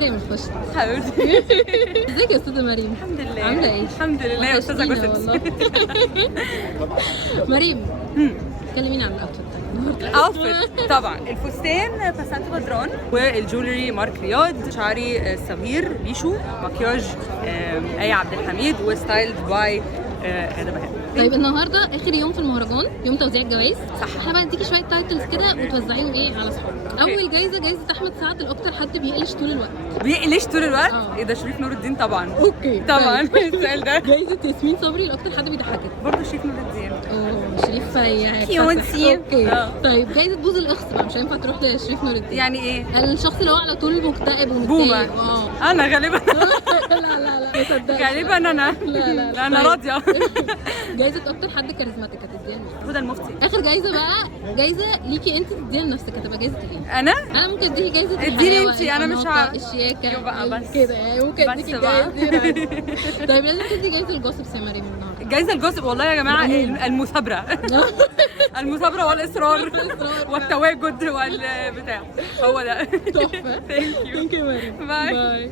مريم الفشل حبيبتي. ازيك يا استاذه مريم؟ الحمد لله. عامله ايه؟ الحمد لله يا استاذه جوزيبس. مريم كلميني عن الاوتفيت بتاعك. اوتفيت طبعا الفستان بسنت بدران، والجولري مارك رياض، شعري سمير بيشو، مكياج آية عبد الحميد، وستايلد باي غادة بهاء. طيب النهارده اخر يوم في المهرجان، يوم توزيع الجوائز. صح. احنا بقى نديكي شويه تايتلز كده وتوزعيهم ايه على اصحابك. اول جايزه احمد سعد الاكتر حد بيقلش طول الوقت. بيقلش طول الوقت؟ اه. ايه ده؟ شريف نور الدين طبعا. اوكي طبعا. السؤال ده جايزه ياسمين صبري الاكتر حد بيضحكك. برضه شريف نور الدين. اوه شريف فيا كيوتي. اوكي. طيب جايزه بوز الاخص بقى مش هينفع تروح لشريف نور الدين. يعني ايه؟ الشخص اللي هو على طول مكتئب ومتضايق. بومة. انا غالبا لا مصدقش. غالبا انا لا انا راضيه. جايزه اكتر حد كاريزماتيك هتديها لمين؟ هدى المفتي. اخر جايزه بقى جايزه ليكي انت تديها لنفسك، هتبقى جايزه ايه؟ انا ممكن اديكي جايزه اديني الحلاوة، انتي، انا مش الأناقة، عارفة. الشياكه يبقى بس. كده يعني ممكن بس اديكي بقى. الجايزه دي. طيب لازم تدي جايزه الجوسب يا مريم النهارده. جايزه الجوسب والله يا جماعه المثابره. المثابره والاصرار والتواجد والبتاع هو ده. تحفه. ثانك يو. ثانك يو مريم. باي.